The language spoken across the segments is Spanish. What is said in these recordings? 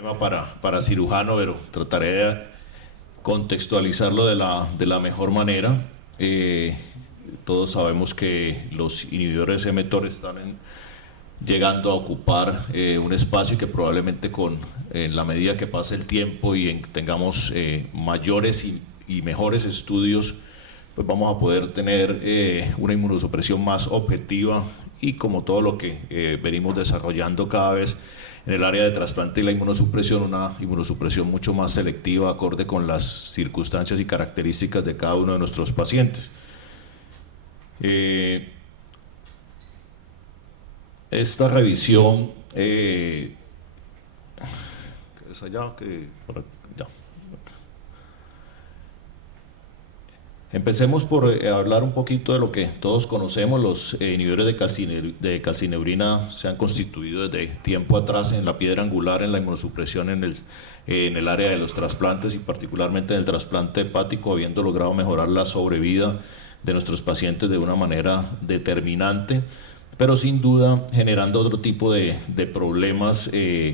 Tema para cirujano, pero trataré de contextualizarlo de la mejor manera. Todos sabemos que los inhibidores de mTOR están llegando a ocupar un espacio que probablemente en la medida que pase el tiempo y tengamos mayores y mejores estudios, pues vamos a poder tener una inmunosupresión más objetiva y como todo lo que venimos desarrollando cada vez en el área de trasplante y la inmunosupresión, una inmunosupresión mucho más selectiva, acorde con las circunstancias y características de cada uno de nuestros pacientes. Esta revisión es allá, ya. Empecemos por hablar un poquito de lo que todos conocemos. Los inhibidores de calcineurina se han constituido desde tiempo atrás en la piedra angular en la inmunosupresión en el área de los trasplantes y particularmente en el trasplante hepático, habiendo logrado mejorar la sobrevida de nuestros pacientes de una manera determinante, pero sin duda generando otro tipo de problemas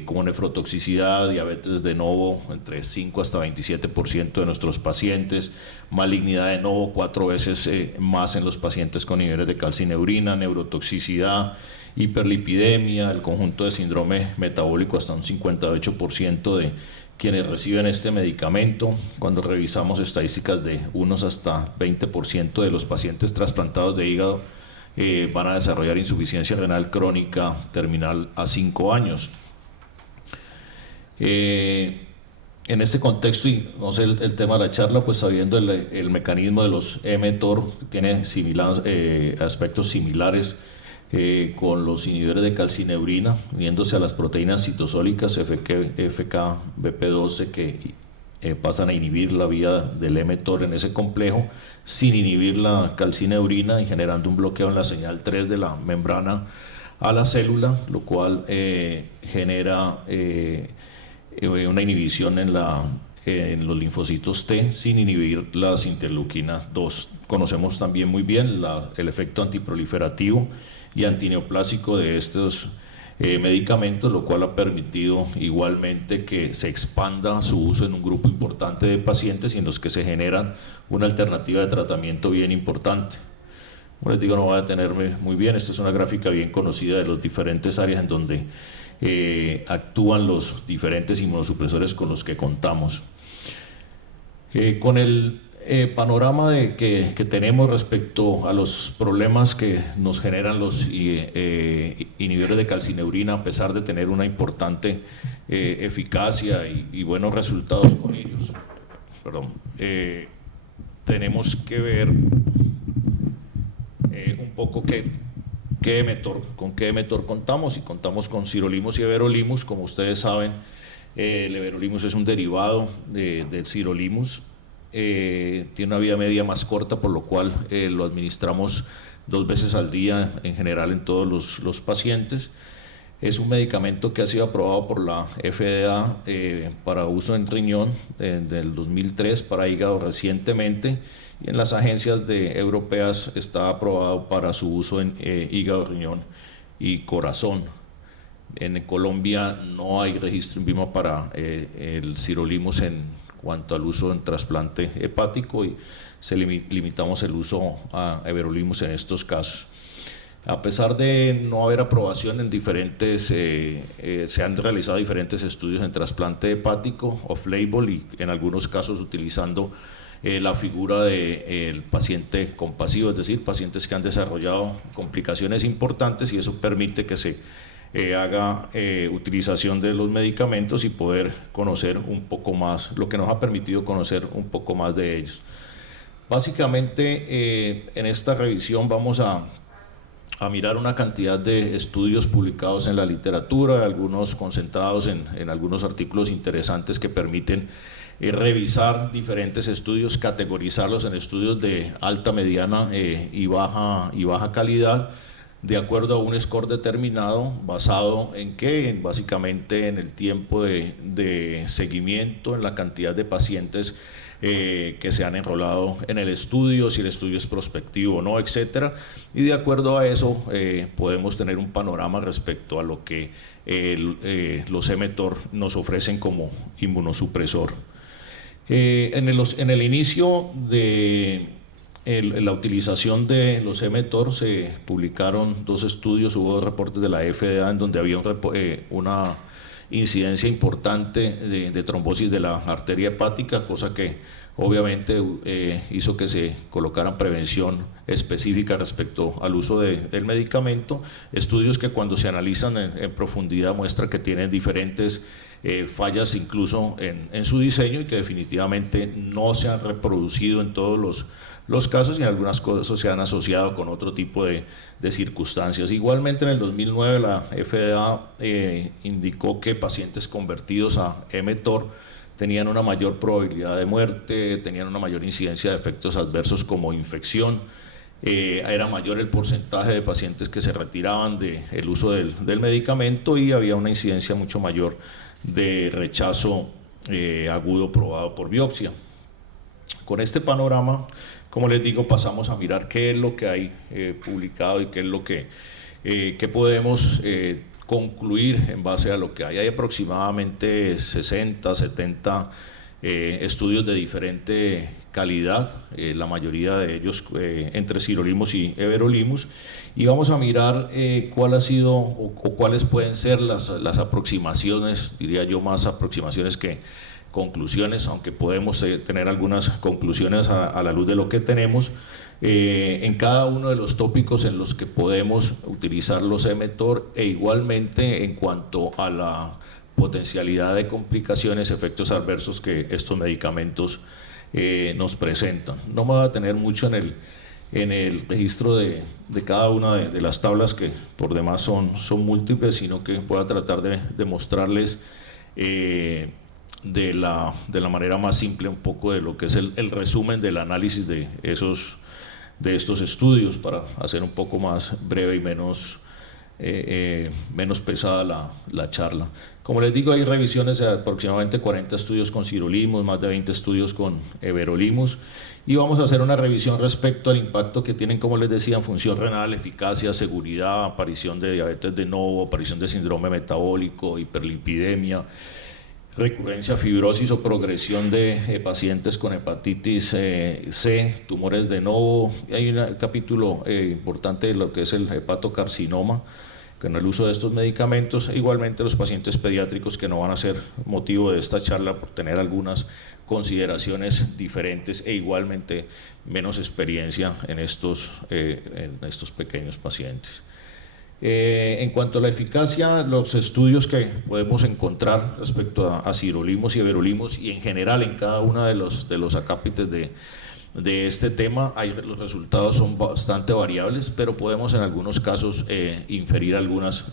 como nefrotoxicidad, diabetes de novo, entre 5 hasta 27% de nuestros pacientes, malignidad de novo 4 veces más en los pacientes con niveles de calcineurina, neurotoxicidad, hiperlipidemia, el conjunto de síndrome metabólico hasta un 58% de quienes reciben este medicamento. Cuando revisamos estadísticas de unos hasta 20% de los pacientes trasplantados de hígado van a desarrollar insuficiencia renal crónica terminal a 5 años. En este contexto, y no sé el tema de la charla, pues sabiendo el mecanismo de los mTOR, tiene aspectos similares con los inhibidores de calcineurina, uniéndose a las proteínas citosólicas FKBP12 que pasan a inhibir la vía del mTOR en ese complejo, sin inhibir la calcineurina y generando un bloqueo en la señal 3 de la membrana a la célula, lo cual genera una inhibición en los linfocitos T sin inhibir las interleuquinas 2. Conocemos también muy bien el efecto antiproliferativo y antineoplásico de estos medicamentos, lo cual ha permitido igualmente que se expanda su uso en un grupo importante de pacientes y en los que se genera una alternativa de tratamiento bien importante. Como les digo, no voy a detenerme muy bien, esta es una gráfica bien conocida de las diferentes áreas en donde actúan los diferentes inmunosupresores con los que contamos. Con el panorama que tenemos respecto a los problemas que nos generan los inhibidores de calcineurina, a pesar de tener una importante eficacia y buenos resultados con ellos, tenemos que ver un poco con qué mTOR contamos, y contamos con sirolimus y everolimus. Como ustedes saben, el everolimus es un derivado del sirolimus. Tiene una vida media más corta, por lo cual lo administramos 2 veces al día en general en todos los pacientes. Es un medicamento que ha sido aprobado por la FDA para uso en riñón desde el 2003, para hígado recientemente, y en las agencias europeas está aprobado para su uso en hígado, riñón y corazón. En Colombia no hay registro in vivo para el sirolimus en cuanto al uso en trasplante hepático, y limitamos el uso a everolimus en estos casos. A pesar de no haber aprobación en se han realizado diferentes estudios en trasplante hepático off-label y en algunos casos utilizando la figura del paciente compasivo, es decir, pacientes que han desarrollado complicaciones importantes, y eso permite que se haga utilización de los medicamentos y poder conocer un poco más, lo que nos ha permitido conocer un poco más de ellos. Básicamente en esta revisión vamos a mirar una cantidad de estudios publicados en la literatura, algunos concentrados en algunos artículos interesantes que permiten revisar diferentes estudios, categorizarlos en estudios de alta, mediana y baja calidad, de acuerdo a un score determinado, basado en qué, básicamente en el tiempo de seguimiento, en la cantidad de pacientes que se han enrolado en el estudio, si el estudio es prospectivo o no, etcétera, y de acuerdo a eso podemos tener un panorama respecto a lo que los mTOR nos ofrecen como inmunosupresor. En el inicio de la utilización de los mTOR se publicaron 2 estudios, hubo 2 reportes de la FDA en donde había una incidencia importante de trombosis de la arteria hepática, cosa que obviamente hizo que se colocara prevención específica respecto al uso del medicamento. Estudios que cuando se analizan en profundidad muestran que tienen diferentes fallas incluso en su diseño, y que definitivamente no se han reproducido en todos los casos, y en algunas cosas se han asociado con otro tipo de circunstancias. Igualmente en el 2009 la FDA indicó que pacientes convertidos a mTOR tenían una mayor probabilidad de muerte, tenían una mayor incidencia de efectos adversos como infección, era mayor el porcentaje de pacientes que se retiraban del uso del medicamento, y había una incidencia mucho mayor de rechazo agudo probado por biopsia. Con este panorama, como les digo, pasamos a mirar qué es lo que hay publicado y qué es lo que podemos concluir en base a lo que hay. Hay aproximadamente 60, 70 estudios de diferente calidad, la mayoría de ellos entre sirolimus y everolimus, y vamos a mirar cuál ha sido o cuáles pueden ser las aproximaciones, diría yo más aproximaciones que conclusiones, aunque podemos tener algunas conclusiones a la luz de lo que tenemos, en cada uno de los tópicos en los que podemos utilizar los mTOR, e igualmente en cuanto a la potencialidad de complicaciones, efectos adversos que estos medicamentos nos presentan. No me voy a detener mucho en el registro de cada una de las tablas, que por demás son múltiples, sino que voy a tratar de mostrarles de la manera más simple un poco de lo que es el resumen del análisis de estos estudios, para hacer un poco más breve y menos pesada la charla. Como les digo, hay revisiones de aproximadamente 40 estudios con sirolimus, más de 20 estudios con everolimus, y vamos a hacer una revisión respecto al impacto que tienen, como les decía, en función renal, eficacia, seguridad, aparición de diabetes de novo, aparición de síndrome metabólico, hiperlipidemia, recurrencia, fibrosis o progresión de pacientes con hepatitis C, tumores de novo. Hay un capítulo importante de lo que es el hepatocarcinoma con el uso de estos medicamentos, e igualmente los pacientes pediátricos, que no van a ser motivo de esta charla por tener algunas consideraciones diferentes e igualmente menos experiencia en estos pequeños pacientes. En cuanto a la eficacia, los estudios que podemos encontrar respecto a sirolimus y everolimus, y en general en cada uno de los acápites de este tema, los resultados son bastante variables, pero podemos en algunos casos inferir algunas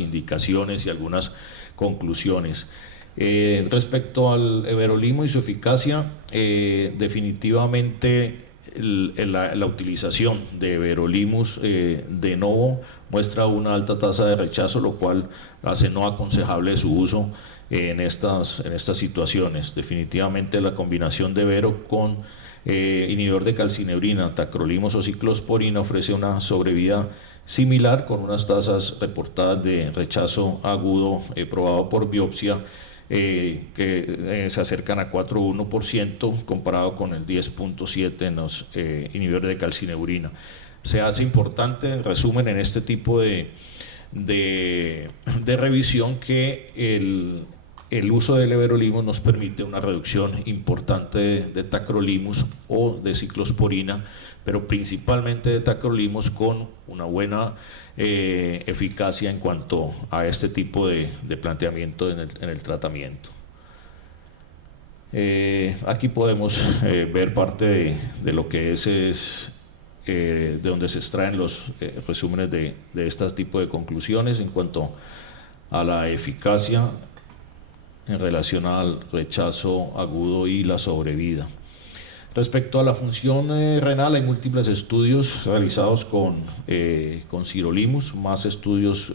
indicaciones y algunas conclusiones. Respecto al everolimus y su eficacia, definitivamente la utilización de everolimus de novo muestra una alta tasa de rechazo, lo cual hace no aconsejable su uso en estas situaciones. Definitivamente la combinación de vero con inhibidor de calcineurina, tacrolimus o ciclosporina ofrece una sobrevida similar, con unas tasas reportadas de rechazo agudo probado por biopsia que se acercan a 4,1% comparado con el 10,7% en los inhibidores de calcineurina. Se hace importante, en resumen, en este tipo de revisión, que el uso del everolimus nos permite una reducción importante de tacrolimus o de ciclosporina, pero principalmente de tacrolimus, con una buena eficacia en cuanto a este tipo de planteamiento en el tratamiento. Aquí podemos ver parte de lo que es de donde se extraen los resúmenes de este tipo de conclusiones en cuanto a la eficacia en relación al rechazo agudo y la sobrevida. Respecto a la función renal, hay múltiples estudios realizados con sirolimus, más estudios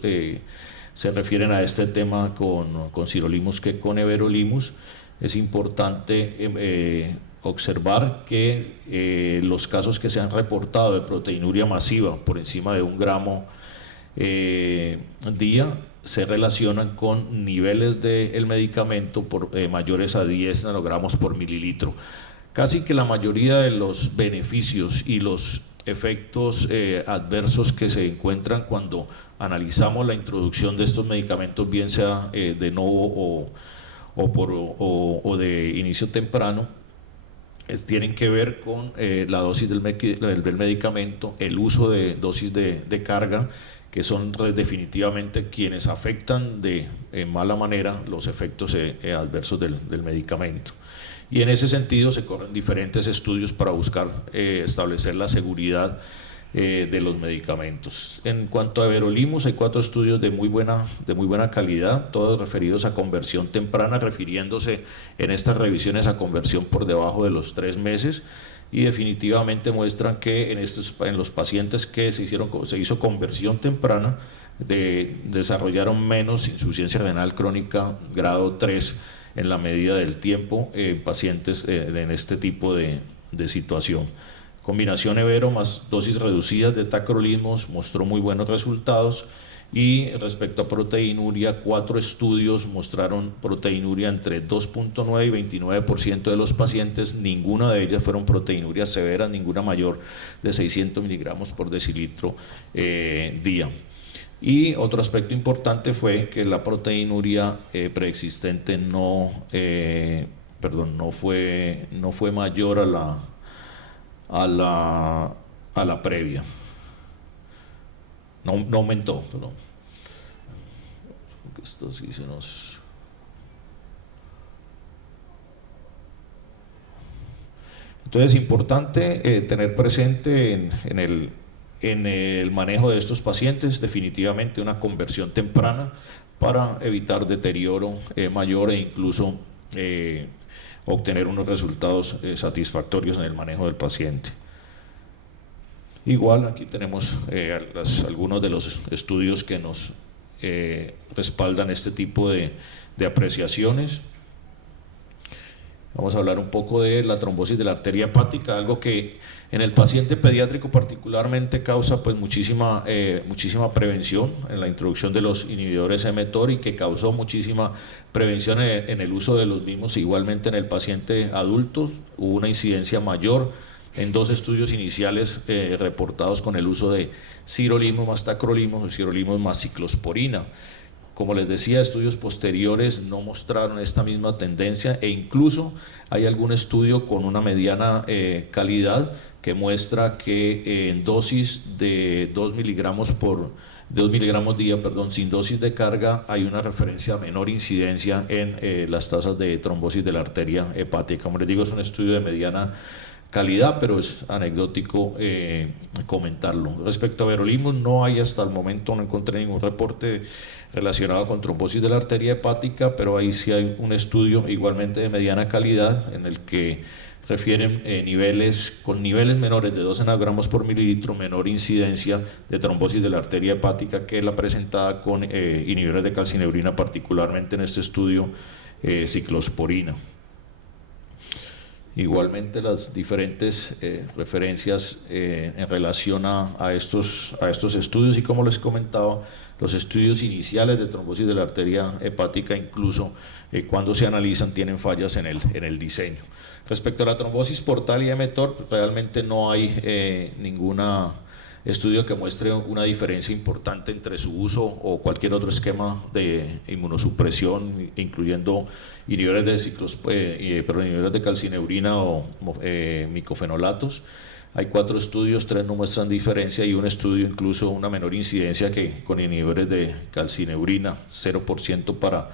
se refieren a este tema con sirolimus que con everolimus. Es importante observar que los casos que se han reportado de proteinuria masiva por encima de 1 gramo día se relacionan con niveles del medicamento mayores a 10 nanogramos por mililitro. Casi que la mayoría de los beneficios y los efectos adversos que se encuentran cuando analizamos la introducción de estos medicamentos, bien sea de nuevo o de inicio temprano, tienen que ver con la dosis del medicamento, el uso de dosis de carga, que son definitivamente quienes afectan de mala manera los efectos adversos del medicamento. Y en ese sentido se corren diferentes estudios para buscar establecer la seguridad de los medicamentos. En cuanto a everolimus, hay 4 estudios de muy buena calidad, todos referidos a conversión temprana, refiriéndose en estas revisiones a conversión por debajo de los 3 meses, y definitivamente muestran que en los pacientes que se hizo conversión temprana desarrollaron menos insuficiencia renal crónica grado 3 en la medida del tiempo en pacientes en este tipo de situación. Combinación evero más dosis reducidas de tacrolimus mostró muy buenos resultados. Y respecto a proteinuria, 4 estudios mostraron proteinuria entre 2.9 y 29% de los pacientes. Ninguna de ellas fueron proteinurias severas, ninguna mayor de 600 miligramos por decilitro día. Y otro aspecto importante fue que la proteinuria preexistente no fue mayor a la previa. No aumentó, perdón. Esto sí se nos... Entonces es importante tener presente en el manejo de estos pacientes definitivamente una conversión temprana para evitar deterioro mayor e incluso obtener unos resultados satisfactorios en el manejo del paciente. Igual aquí tenemos algunos de los estudios que nos respaldan este tipo de apreciaciones. Vamos a hablar un poco de la trombosis de la arteria hepática, algo que en el paciente pediátrico particularmente causa pues muchísima prevención en la introducción de los inhibidores mTOR, y que causó muchísima prevención en el uso de los mismos. Igualmente en el paciente adulto hubo una incidencia mayor en 2 estudios iniciales reportados con el uso de sirolimus más tacrolimus o sirolimus más ciclosporina. Como les decía, estudios posteriores no mostraron esta misma tendencia, e incluso hay algún estudio con una mediana calidad que muestra que en dosis de 2 miligramos día, sin dosis de carga, hay una referencia a menor incidencia en las tasas de trombosis de la arteria hepática. Como les digo, es un estudio de mediana calidad, pero es anecdótico comentarlo. Respecto a everolimus, no encontré ningún reporte relacionado con trombosis de la arteria hepática, pero ahí sí hay un estudio igualmente de mediana calidad en el que refieren con niveles menores de 12 nanogramos por mililitro, menor incidencia de trombosis de la arteria hepática que la presentada con inhibidores de calcineurina, particularmente en este estudio ciclosporina. Igualmente las diferentes referencias en relación a estos estudios, y como les comentaba, los estudios iniciales de trombosis de la arteria hepática, incluso cuando se analizan, tienen fallas en el diseño. Respecto a la trombosis portal y mTOR, realmente no hay ningún estudio que muestre una diferencia importante entre su uso o cualquier otro esquema de inmunosupresión, incluyendo inhibidores inhibidores de calcineurina o micofenolatos. Hay 4 estudios, 3 no muestran diferencia, y un estudio incluso una menor incidencia que con inhibidores de calcineurina, 0% para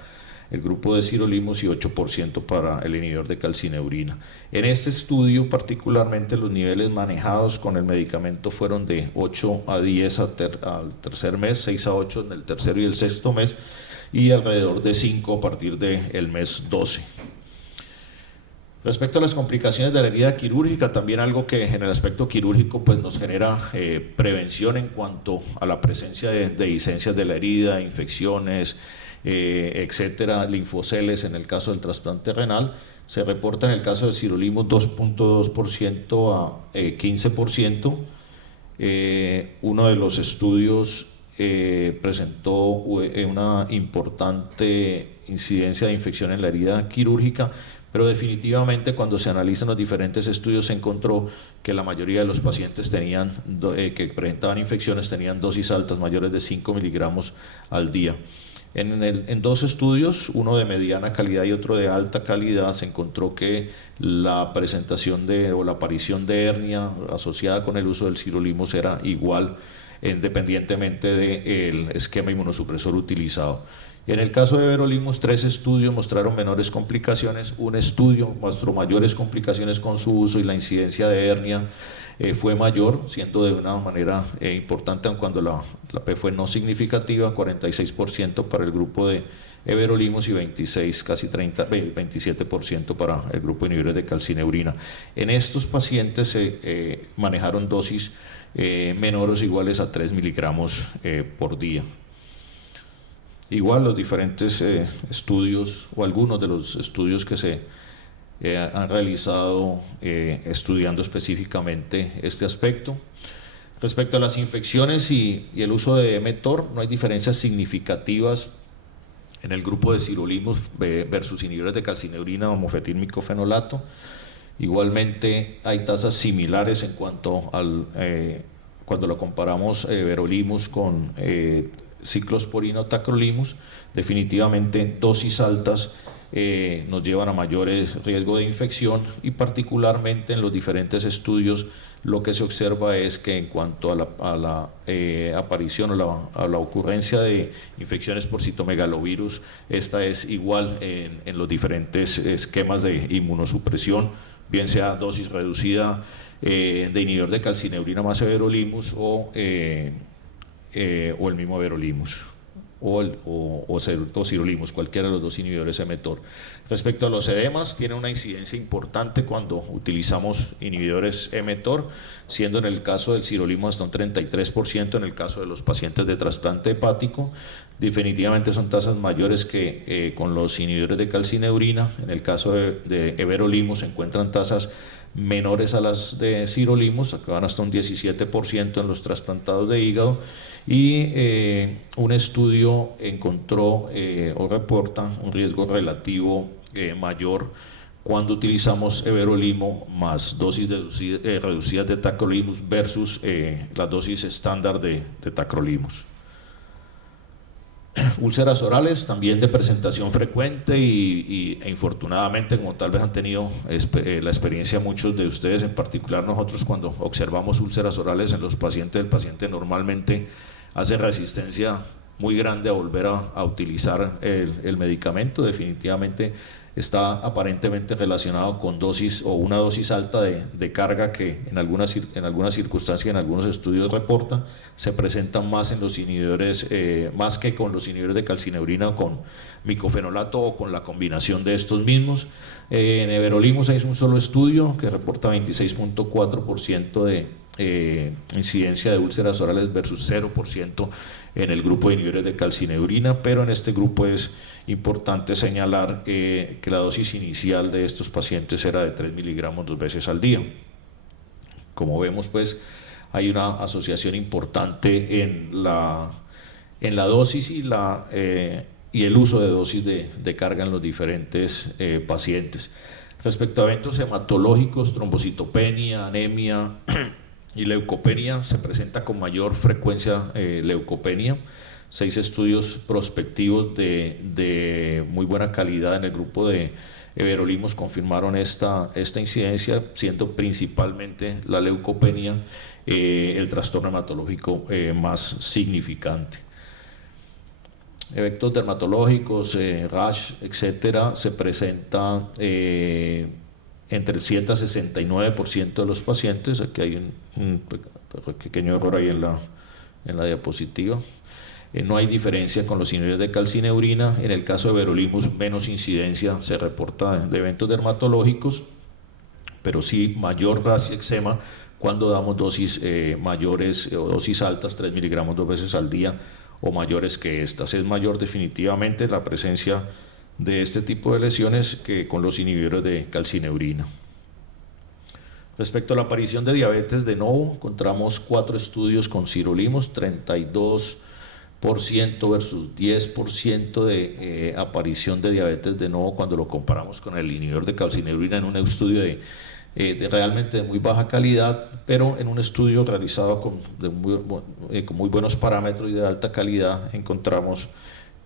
el grupo de sirolimus y 8% para el inhibidor de calcineurina. En este estudio particularmente los niveles manejados con el medicamento fueron de 8 a 10 al tercer mes, 6 a 8 en el tercero y el sexto mes, y alrededor de 5 a partir del mes 12. Respecto a las complicaciones de la herida quirúrgica, también algo que en el aspecto quirúrgico pues, nos genera prevención en cuanto a la presencia de dehiscencias de la herida, infecciones, etcétera, linfoceles en el caso del trasplante renal. Se reporta en el caso de sirolimus 2.2% a 15%. Uno de los estudios presentó una importante incidencia de infección en la herida quirúrgica, pero definitivamente cuando se analizan los diferentes estudios se encontró que la mayoría de los pacientes que presentaban infecciones tenían dosis altas, mayores de 5 miligramos al día. En dos estudios, uno de mediana calidad y otro de alta calidad, se encontró que la presentación o la aparición de hernia asociada con el uso del sirolimus era igual independientemente del esquema inmunosupresor utilizado. En el caso de everolimus, 3 estudios mostraron menores complicaciones, un estudio mostró mayores complicaciones con su uso y la incidencia de hernia fue mayor, siendo de una manera importante, aun cuando la P fue no significativa, 46% para el grupo de everolimus y 27% para el grupo de inhibidores de calcineurina. En estos pacientes se manejaron dosis menores o iguales a 3 miligramos por día. Igual los diferentes estudios o algunos de los estudios que se han realizado estudiando específicamente este aspecto. Respecto a las infecciones y el uso de mTOR, no hay diferencias significativas en el grupo de sirolimus versus inhibidores de calcineurina o mofetil-micofenolato. Igualmente hay tasas similares en cuanto al cuando lo comparamos everolimus con ciclosporina o tacrolimus. Definitivamente dosis altas nos llevan a mayores riesgos de infección y particularmente en los diferentes estudios lo que se observa es que en cuanto a la aparición o a la ocurrencia de infecciones por citomegalovirus, esta es igual en los diferentes esquemas de inmunosupresión, bien sea dosis reducida de inhibidor de calcineurina más everolimus o el mismo everolimus o sirolimus, cualquiera de los dos inhibidores de mTOR. Respecto a los edemas, tiene una incidencia importante cuando utilizamos inhibidores mTOR, siendo en el caso del sirolimus hasta un 33%, en el caso de los pacientes de trasplante hepático. Definitivamente son tasas mayores que con los inhibidores de calcineurina. En el caso de everolimus se encuentran tasas menores a las de sirolimus, que van hasta un 17% en los trasplantados de hígado, y un estudio encontró o reporta un riesgo relativo mayor cuando utilizamos everolimus más dosis reducidas de tacrolimus versus la dosis estándar de tacrolimus. Úlceras orales también de presentación frecuente e infortunadamente, como tal vez han tenido la experiencia muchos de ustedes, en particular nosotros, cuando observamos úlceras orales en los pacientes, el paciente normalmente hace resistencia muy grande a volver a utilizar el medicamento. Definitivamente está aparentemente relacionado con dosis o una dosis alta de carga que en algunas circunstancias, en algunos estudios reportan, se presentan más en los inhibidores, más que con los inhibidores de calcineurina o con micofenolato o con la combinación de estos mismos. En everolimus hay un solo estudio que reporta 26.4% de incidencia de úlceras orales versus 0% en el grupo de inhibidores de calcineurina, pero en este grupo es importante señalar que la dosis inicial de estos pacientes era de 3 miligramos 2 veces al día. Como vemos, pues hay una asociación importante en la dosis y el uso de dosis de carga en los diferentes pacientes. Respecto a eventos hematológicos, trombocitopenia, anemia y leucopenia, se presenta con mayor frecuencia leucopenia. 6 estudios prospectivos de muy buena calidad en el grupo de everolimus confirmaron esta incidencia, siendo principalmente la leucopenia el trastorno hematológico más significante. Efectos dermatológicos, rash, etcétera, se presenta entre el 7 a 69% de los pacientes. Aquí hay un pequeño error ahí en la diapositiva. No hay diferencia con los inhibidores de calcineurina. En el caso de everolimus, menos incidencia se reporta de eventos dermatológicos. pero sí mayor raxiexema cuando damos dosis mayores o dosis altas, 3 miligramos 2 veces al día o mayores que estas. Es mayor definitivamente la presencia de este tipo de lesiones que con los inhibidores de calcineurina. Respecto a la aparición de diabetes de novo, encontramos 4 estudios con sirolimus, 32% versus 10% de aparición de diabetes de novo cuando lo comparamos con el inhibidor de calcineurina en un estudio realmente de muy baja calidad, pero en un estudio realizado con muy buenos parámetros y de alta calidad encontramos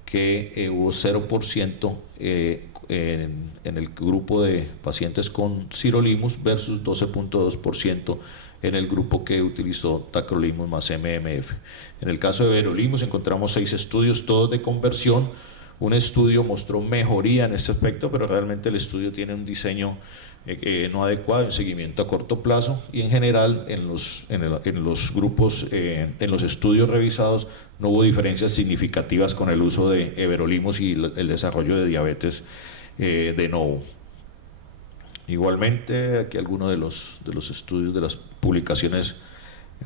que hubo 0% en el grupo de pacientes con sirolimus versus 12.2% en el grupo que utilizó tacrolimus más MMF. En el caso de verolimus encontramos 6 estudios, todos de conversión. Un estudio mostró mejoría en este aspecto, pero realmente el estudio tiene un diseño no adecuado, un seguimiento a corto plazo, y en general en los grupos, en los estudios revisados no hubo diferencias significativas con el uso de everolimus y el desarrollo de diabetes de novo. Igualmente, aquí algunos de los estudios, de las publicaciones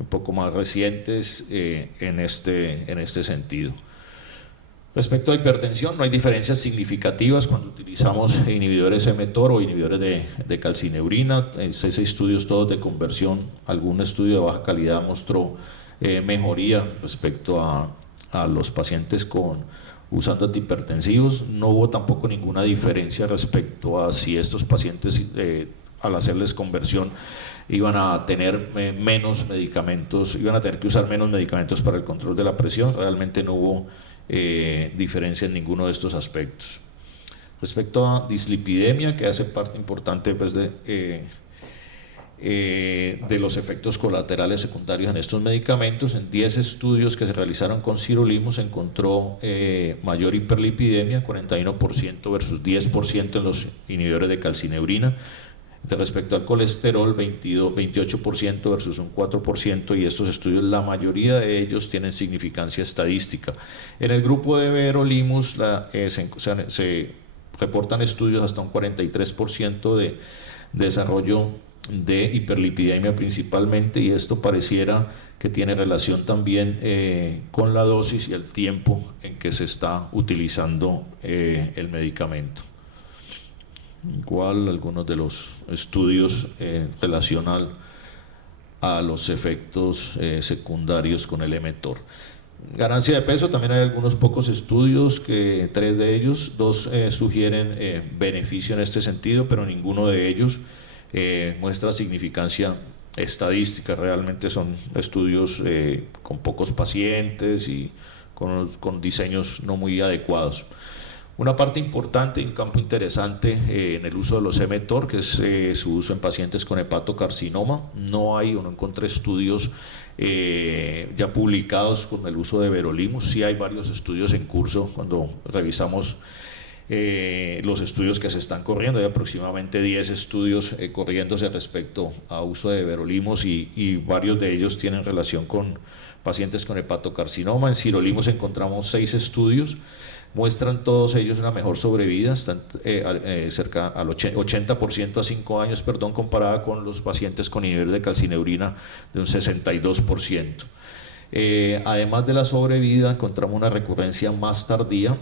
un poco más recientes en este sentido. Respecto a hipertensión, no hay diferencias significativas cuando utilizamos inhibidores mTOR o inhibidores de calcineurina. 6 estudios todos de conversión. Algún estudio de baja calidad mostró mejoría respecto a los pacientes usando antihipertensivos. No hubo tampoco ninguna diferencia respecto a si estos pacientes al hacerles conversión iban a tener menos medicamentos, iban a tener que usar menos medicamentos para el control de la presión. Realmente no hubo diferencia en ninguno de estos aspectos. Respecto a dislipidemia, que hace parte importante pues, de los efectos colaterales secundarios en estos medicamentos, en 10 estudios que se realizaron con sirolimus se encontró mayor hiperlipidemia, 41% versus 10% en los inhibidores de calcineurina. Respecto al colesterol, 28% versus un 4%, y estos estudios, la mayoría de ellos tienen significancia estadística. En el grupo de verolimus se reportan estudios hasta un 43% de desarrollo de hiperlipidemia principalmente, y esto pareciera que tiene relación también con la dosis y el tiempo en que se está utilizando el medicamento. Igual algunos de los estudios relacionan a los efectos secundarios con el mTOR. Ganancia de peso, también hay algunos pocos estudios, 3 de ellos, 2 sugieren beneficio en este sentido, pero ninguno de ellos muestra significancia estadística. Realmente son estudios con pocos pacientes y con diseños no muy adecuados. Una parte importante y un campo interesante en el uso de los mTOR, que es su uso en pacientes con hepatocarcinoma. No encontré estudios ya publicados con el uso de verolimus. Sí hay varios estudios en curso. Cuando revisamos los estudios que se están corriendo, hay aproximadamente 10 estudios corriéndose respecto a uso de verolimus, y varios de ellos tienen relación con pacientes con hepatocarcinoma. En sirolimus encontramos 6 estudios. Muestran todos ellos una mejor sobrevida, están cerca al 80% a 5 años, comparada con los pacientes con inhibidores de calcineurina de un 62%. Además de la sobrevida, encontramos una recurrencia más tardía.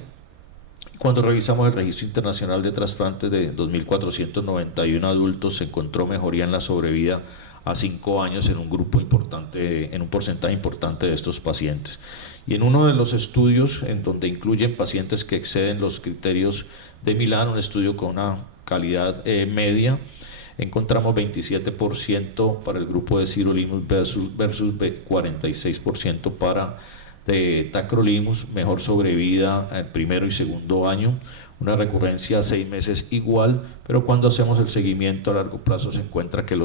Cuando revisamos el registro internacional de trasplantes de 2.491 adultos, se encontró mejoría en la sobrevida a 5 años en un grupo importante, en un porcentaje importante de estos pacientes. Y en uno de los estudios, en donde incluyen pacientes que exceden los criterios de Milán, un estudio con una calidad media, encontramos 27% para el grupo de sirolimus versus 46% para de tacrolimus, mejor sobrevida el primero y segundo año, una recurrencia a 6 meses igual, pero cuando hacemos el seguimiento a largo plazo se encuentra que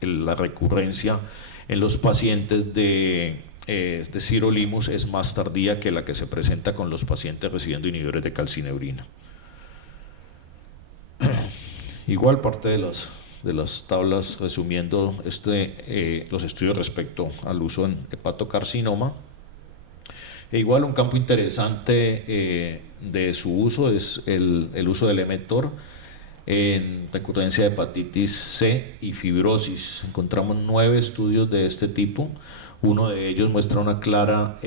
la recurrencia en los pacientes de sirolimus es más tardía que la que se presenta con los pacientes recibiendo inhibidores de calcineurina. Igual parte de las tablas resumiendo los estudios respecto al uso en hepatocarcinoma. E igual un campo interesante de su uso es el uso del mTOR. en recurrencia de hepatitis C y fibrosis. Encontramos 9 estudios de este tipo. Uno de ellos muestra un claro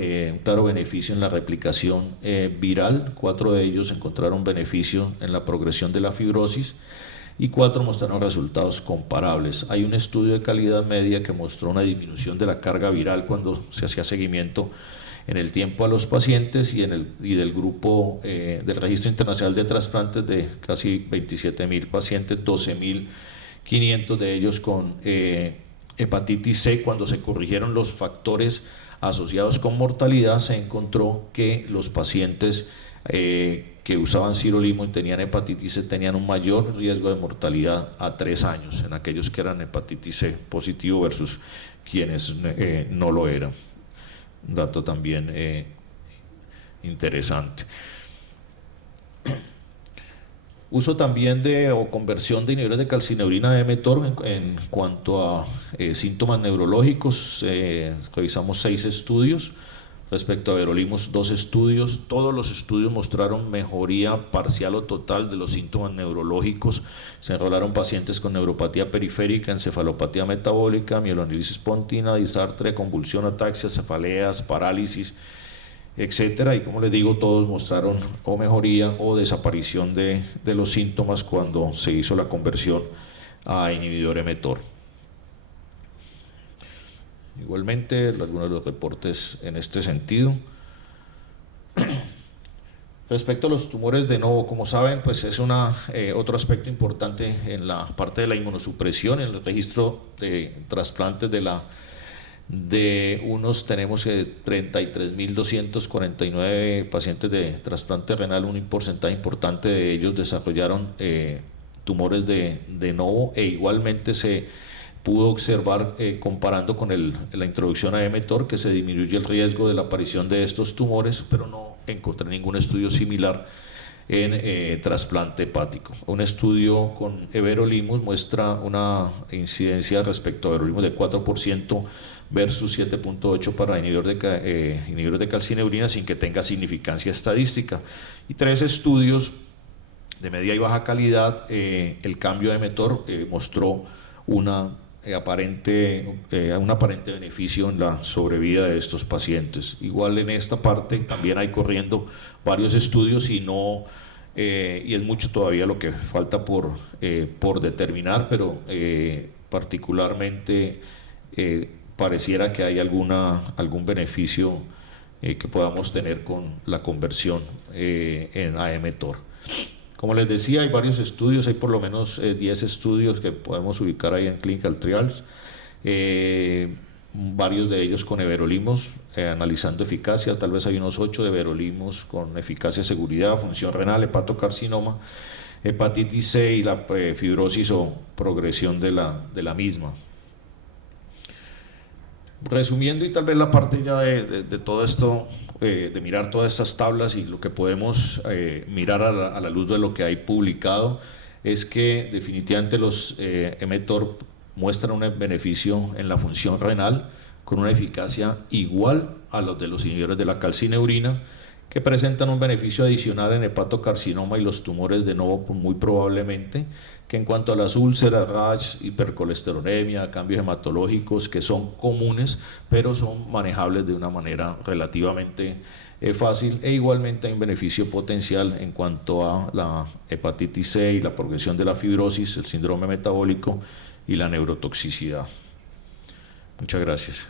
beneficio en la replicación viral. 4 de ellos encontraron beneficio en la progresión de la fibrosis y 4 mostraron resultados comparables. Hay un estudio de calidad media que mostró una disminución de la carga viral cuando se hacía seguimiento en el tiempo a los pacientes y del grupo del Registro Internacional de Trasplantes de casi 27.000 pacientes, 12.500 de ellos con hepatitis C. Cuando se corrigieron los factores asociados con mortalidad, se encontró que los pacientes que usaban sirolimus y tenían hepatitis C tenían un mayor riesgo de mortalidad a 3 años en aquellos que eran hepatitis C positivo versus quienes no lo eran. Un dato también interesante. Uso también o conversión de inhibidores de calcineurina de mTOR en cuanto a síntomas neurológicos. Revisamos 6 estudios. Respecto a everolimus, 2 estudios. Todos los estudios mostraron mejoría parcial o total de los síntomas neurológicos. Se enrolaron pacientes con neuropatía periférica, encefalopatía metabólica, mielonilisis pontina, disartria, convulsión, ataxia, cefaleas, parálisis, etcétera. Y como les digo, todos mostraron o mejoría o desaparición de los síntomas cuando se hizo la conversión a inhibidor mTOR. Igualmente, algunos de los reportes en este sentido. Respecto a los tumores de novo, como saben, pues es otro aspecto importante en la parte de la inmunosupresión. En el registro de trasplantes de unos tenemos 33.249 pacientes de trasplante renal. Un porcentaje importante de ellos desarrollaron tumores de novo, e igualmente se pudo observar, comparando con la introducción a mTOR, que se disminuye el riesgo de la aparición de estos tumores, pero no encontré ningún estudio similar en trasplante hepático. Un estudio con everolimus muestra una incidencia respecto a everolimus de 4% versus 7.8% para inhibidor de calcineurina, sin que tenga significancia estadística. Y 3 estudios de media y baja calidad, el cambio de mTOR mostró un aparente beneficio en la sobrevida de estos pacientes. Igual en esta parte también hay corriendo varios estudios y es mucho todavía lo que falta por determinar, pero particularmente pareciera que hay algún beneficio que podamos tener con la conversión a mTOR. Como les decía, hay varios estudios, hay por lo menos 10 estudios que podemos ubicar ahí en Clinical Trials, varios de ellos con everolimus, analizando eficacia. Tal vez hay unos 8 de everolimus con eficacia, seguridad, función renal, hepatocarcinoma, hepatitis C y la fibrosis o progresión de la misma. Resumiendo, y tal vez la parte ya de todo esto, de mirar todas estas tablas y lo que podemos mirar a la luz de lo que hay publicado, es que definitivamente los mTOR muestran un beneficio en la función renal con una eficacia igual a los de los inhibidores de la calcineurina, que presentan un beneficio adicional en hepatocarcinoma y los tumores de novo, muy probablemente, que en cuanto a las úlceras, rash, hipercolesterolemia, cambios hematológicos, que son comunes, pero son manejables de una manera relativamente fácil, e igualmente hay un beneficio potencial en cuanto a la hepatitis C y la progresión de la fibrosis, el síndrome metabólico y la neurotoxicidad. Muchas gracias.